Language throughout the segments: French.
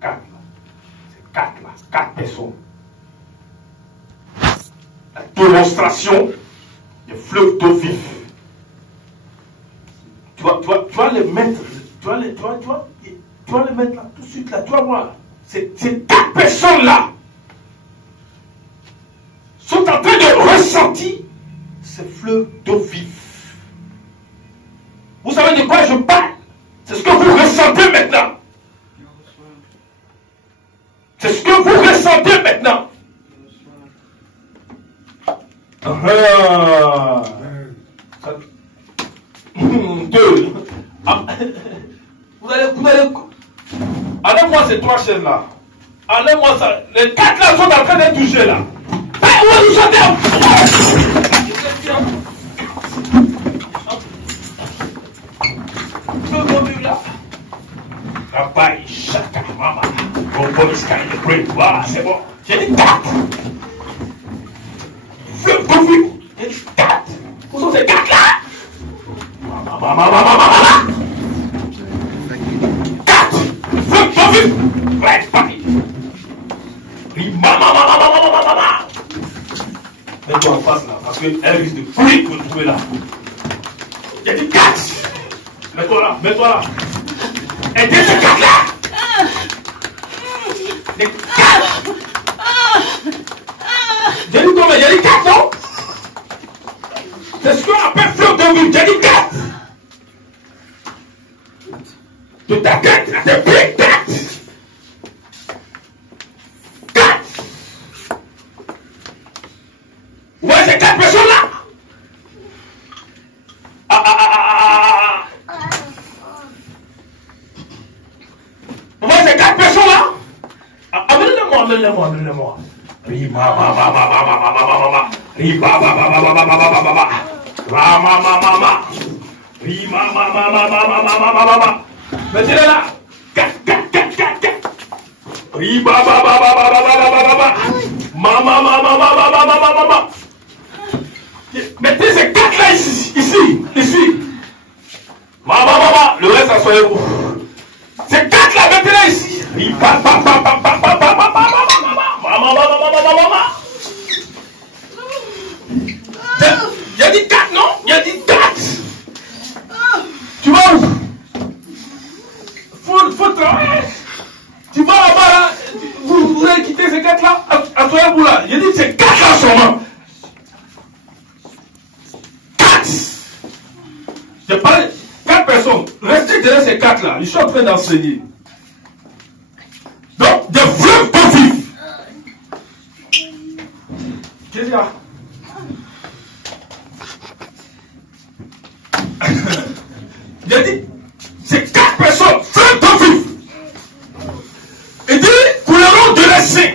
4 là. C'est 4 là. 4 personnes. La démonstration des fleuves d'eau vive. Tu vas les mettre. Tu vas les mettre là tout de suite là. Tu vas voir. Ces 4 personnes là sont en train de ressentir ces fleuves d'eau vive. Vous savez de quoi je parle? C'est ce que vous ressentez maintenant. C'est ce que vous ressentez maintenant. Deux. Vous allez. Allez-moi ces 3 chaînes là. Allez-moi ça. Les 4 là sont en train de toucher là. Vous chantez. Rabai, Shaka, Mama, Bonbon Sky, the Great, c'est bon. J'ai dit 4. Fleuve d'eau vive. J'ai dit 4. Où sont ces 4 là? Maman. 4. Fleuve d'eau vive. Ouais, c'est parti. Maman. Mets-toi en face là, parce qu'elle risque de courir pour le trouver là. J'ai dit 4. Mets-toi là. Et dès ce 4 là, les 4. J'ai dit combien? J'ai dit 4, non? C'est ce qu'on appelle fleuve d'eau vive. J'ai dit 4. De ta tête à tes pieds, 4. 4. Ouais, ces 4 personnes là. Vous voyez ces 4 personnes là? Amenez-les-moi. Mettez-les là. 4. Mettez ces 4 là ici. Le reste, asseyez-vous. Ces 4 là, mettez-les ici. Il a dit 4, non? Il a dit 4. Tu vas où? Faut travailler. Tu vas là-bas là. Vous allez quitter ces 4 là. Asseyez-vous là. Il a dit c'est 4 là seulement. 4. J'ai parlé 4 personnes. Restez derrière ces 4 là. Je suis en train d'enseigner. Donc, des fleuves d'eau vive. Qu'est-ce qu'il y a? J'ai dit, c'est 4 personnes, fleuves d'eau vive. Il dit, couleront de la sein.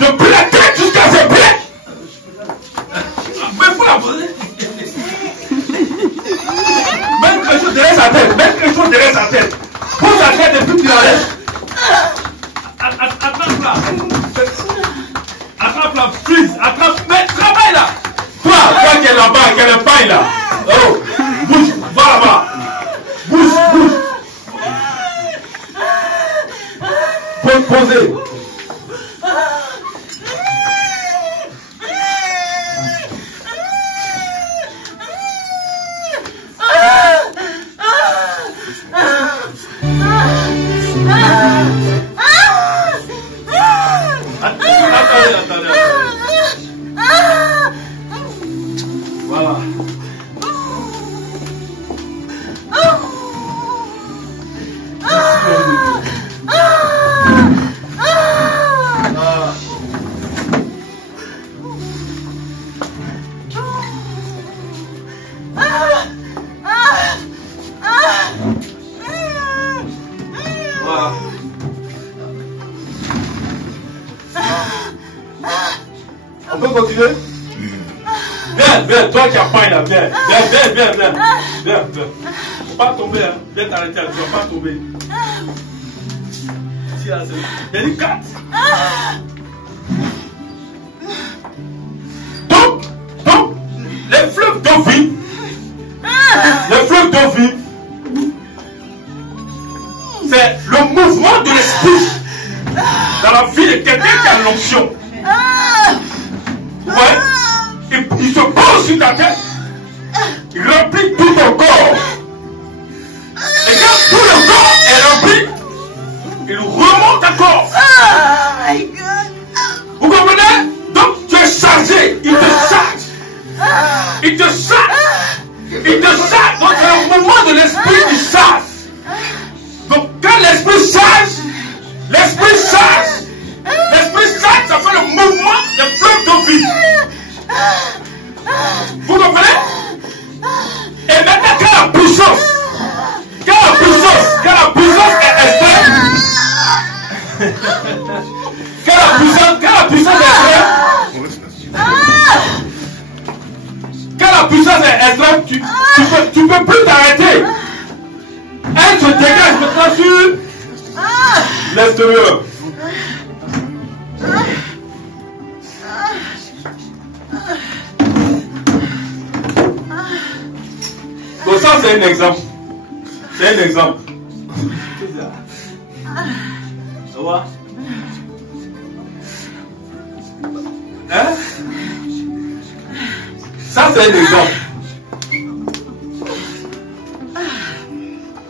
Depuis la tête jusqu'à ses pieds. Mais il faut la poser. Même quelque chose derrière sa tête. Pose la tête et puis tu la laisses. Attrape la frise. Mais travaille là. Toi qui es là-bas, qui est le paille là. Oh, bouge, va là-bas. Bouge. Posez. Attendez. Voilà. On peut continuer? Viens, toi qui as faim là, viens. Faut pas tomber, hein. Viens t'arrêter, tu vas pas tomber. Ici, là, c'est. Il y a dit 4. Donc, les fleuves d'eau vive. c'est le mouvement de l'esprit dans la vie de quelqu'un qui a l'onction. Ouais. Il se pose sur ta tête, il remplit tout ton corps. Et quand tout le corps est rempli, il remonte encore. Vous comprenez? Donc tu es chargé, il te charge. Il te charge. Il te charge. Donc c'est le mouvement de l'esprit qui charge. Donc quand l'esprit charge, ça fait le mouvement de fleuve de vie. Vous comprenez? Et maintenant quand la puissance est extrême, quand la puissance est extrême, tu peux plus t'arrêter. Elle se dégage maintenant sur l'extérieur. Donc ça c'est un exemple. C'est un exemple. Ça va? Hein? Ça c'est un exemple.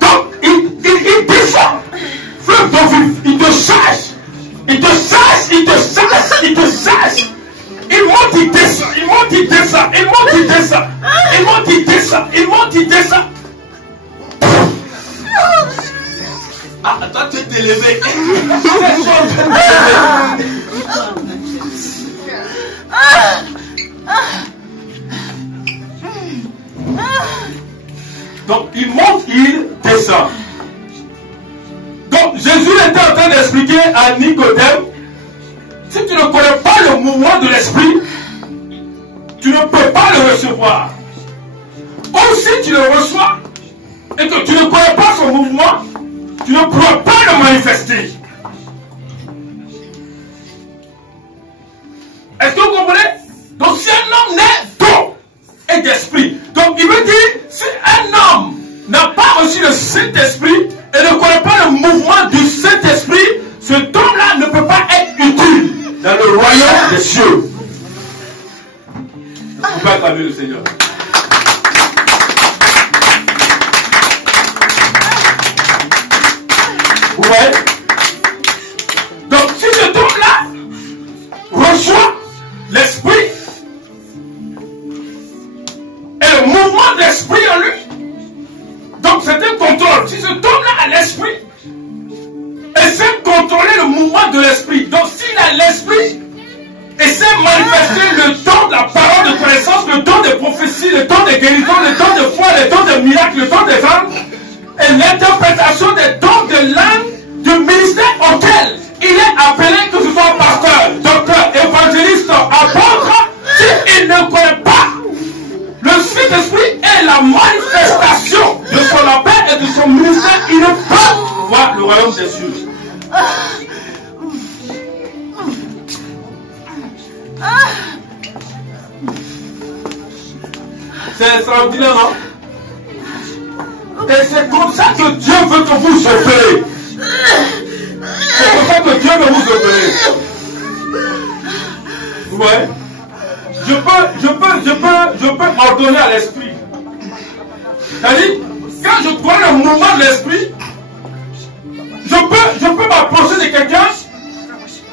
Donc il descend. Fleuve d'eau vive. Il te charge. Il te charge. Il te charge. Il te charge. Il monte, il descend. Il monte, il descend. Il monte, il descend. Il monte, il descend. Il monte, il descend. Ah, toi tu t'es levé. Donc il monte, il descend. Donc Jésus était en train d'expliquer à Nicodème, si tu ne connais pas le mouvement de l'esprit, tu ne peux pas le recevoir. Ou si tu le reçois et que tu ne connais pas son mouvement, tu ne pourras pas le manifester. Est-ce que vous comprenez? Donc si un homme naît d'eau et d'esprit, donc il veut dire, si un homme n'a pas reçu le Saint-Esprit et ne connaît pas le mouvement du Saint-Esprit, cet homme-là ne peut pas être utile dans le royaume des cieux. Vous pouvez acclamer le Seigneur. Vous voyez? Donc si cet homme-là reçoit l'esprit et le mouvement de l'esprit en lui, donc c'est un contrôle. Si cet homme-là a l'esprit et sait contrôler le mouvement de l'esprit, donc s'il a l'esprit et sait manifester le don de la parole de connaissance, le don de prophétie, le don de guérison, le don de foi, le don de miracle, le don des langues et l'interprétation des dons de langue, du ministère auquel il est appelé, que ce soit pasteur, docteur, évangéliste, apôtre, s'il ne connaît pas le Saint-Esprit et la manifestation de son appel et de son ministère, il ne peut voir le royaume des cieux. C'est extraordinaire, non? Et c'est comme ça que Dieu veut que vous opérez. C'est comme ça que Dieu veut vous opérer. Ouais. Je peux ordonner à l'esprit. C'est-à-dire, quand je connais le mouvement de l'esprit, je peux m'approcher de quelqu'un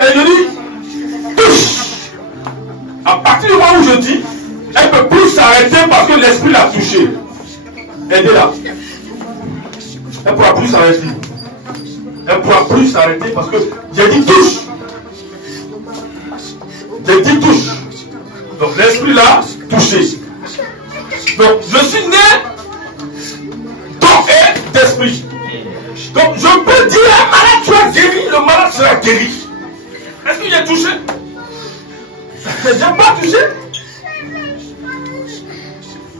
et je dis, touche. À partir du moment où je dis, elle ne peut plus s'arrêter parce que l'esprit l'a touché. Aidez-la. Elle ne pourra plus s'arrêter. Elle ne pourra plus s'arrêter parce que j'ai dit touche. J'ai dit touche. Donc l'esprit l'a touché. Donc je suis né d'eau et d'esprit. Donc je peux dire à un malade, tu as guéri, le malade sera guéri. Est-ce qu'il est touché? Je n'ai pas touché.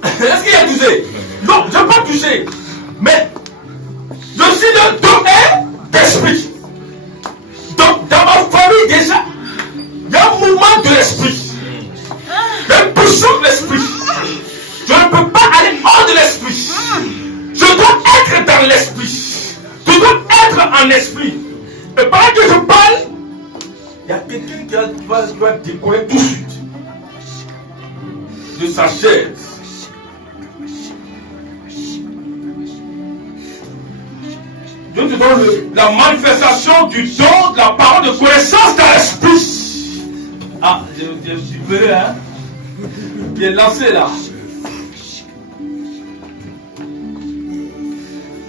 Est-ce qu'il est touché? Non, je n'ai pas touché. Mais je suis de d'eau et d'esprit. Donc dans ma famille déjà, il y a un mouvement de l'esprit. Il y a une puissance de l'esprit. Je ne peux pas aller hors de l'esprit. Je dois être dans l'esprit. Je dois être en esprit. Et pendant que je parle, il y a quelqu'un qui va décoller tout de suite de sa chaise. Dieu te donne la manifestation du don de la parole de connaissance dans l'esprit. Ah, je suis prêt, hein? Il est lancé là.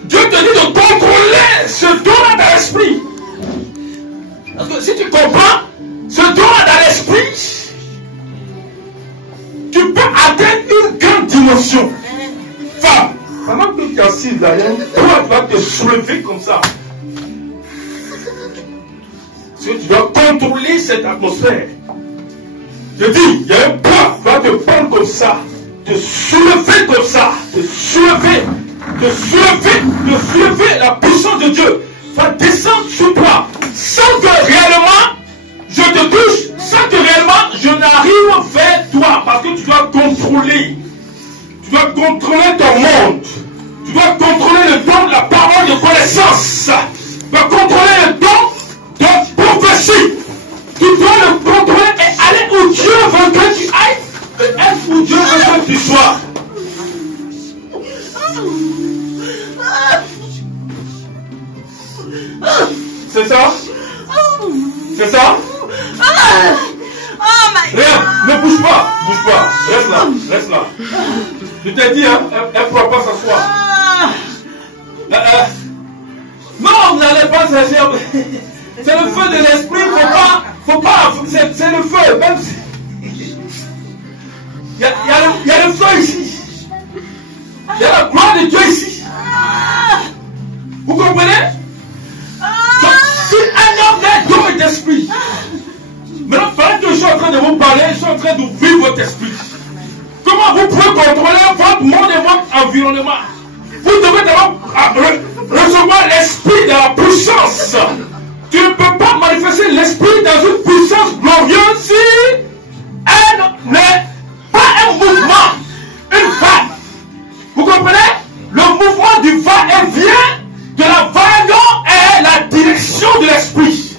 Dieu te dit de contrôler ce don dans l'esprit. Parce que si tu comprends, ce don dans l'esprit, tu peux atteindre une grande dimension. Femme, pendant que tu es assise derrière, toi tu vas te soulever comme ça. Parce que tu dois contrôler cette atmosphère. Je dis, il y a un poids, tu vas te prendre comme ça, te soulever comme ça, te soulever, la puissance de Dieu va descendre sur toi, sans que réellement je te touche, sans que réellement je n'arrive vers toi, parce que tu dois contrôler. Tu dois contrôler ton monde. Tu dois contrôler le don de la parole de connaissance. Tu dois contrôler le don de prophétie. Tu dois le contrôler et aller où Dieu veut que tu ailles et être où Dieu veut que tu sois. C'est ça? C'est ça? Rien, ne bouge pas, reste là. Je t'ai dit, hein, elle ne pourra pas s'asseoir. Non, vous n'allez pas s'asseoir. C'est le feu de l'esprit, faut pas, c'est le feu, même si. Il y a le feu ici. Il y a la gloire de Dieu ici. Vous comprenez? Donc, si un homme est dans votre esprit, maintenant, pendant que je suis en train de vous parler, je suis en train d'ouvrir votre esprit. Comment vous pouvez contrôler votre monde et votre environnement? Vous devez d'abord recevoir l'esprit de la puissance. Tu ne peux pas manifester l'esprit dans une puissance glorieuse si elle n'est pas un mouvement, une vague. Vous comprenez? Le mouvement du va-et-vient de la vague est la direction de l'esprit.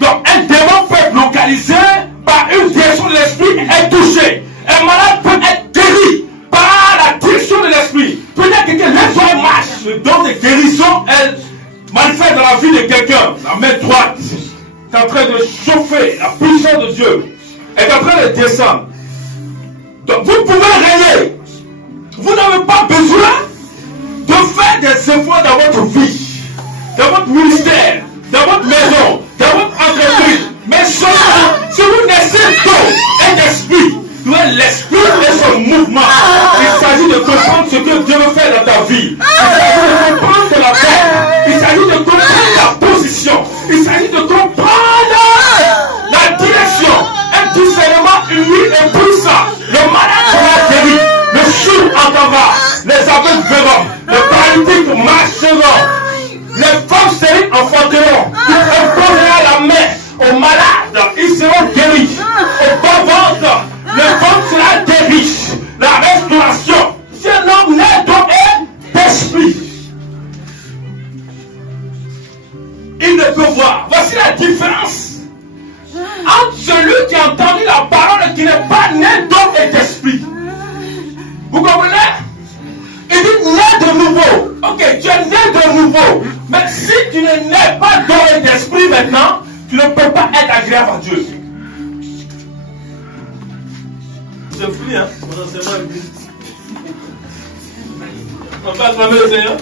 Donc un démon peut être localisé par une direction de l'esprit et être touché. Un malade peut être guéri par la direction de l'esprit. Peut-être que quelqu'un marche. Le don de guérison, elle manifeste dans la vie de quelqu'un. La main droite est en train de chauffer. La puissance de Dieu est en train de descendre. Donc vous pouvez régner. Vous n'avez pas besoin de faire des efforts dans votre vie, dans votre ministère, dans votre maison, dans votre entreprise. Mais seulement, si vous naissez d'eau et d'esprit, l'esprit et son mouvement. Il s'agit de comprendre ce que Dieu veut faire dans ta vie. Il s'agit de comprendre la paix. Il s'agit de comprendre la position. Il s'agit de comprendre la direction. Un discernement uni et puissant. Le malade sera guéri. Le sourd entendra. Les aveugles verront. Les paralytiques marcheront. Les femmes stériles enfanteront. Tu imposeras la main aux malades. Ils seront guéris. Au bas ventre, le ventre sera guéri. La restauration. Si un homme naît d'eau et d'esprit, il ne peut voir. Voici la différence entre celui qui a entendu la parole et qui n'est pas né d'eau et d'esprit. Vous comprenez? Il dit né de nouveau. Ok, tu es né de nouveau. Mais si tu ne nais pas d'eau et d'esprit maintenant, tu ne peux pas être agréable à Dieu. C'est fini, hein? On va acclamer le Seigneur.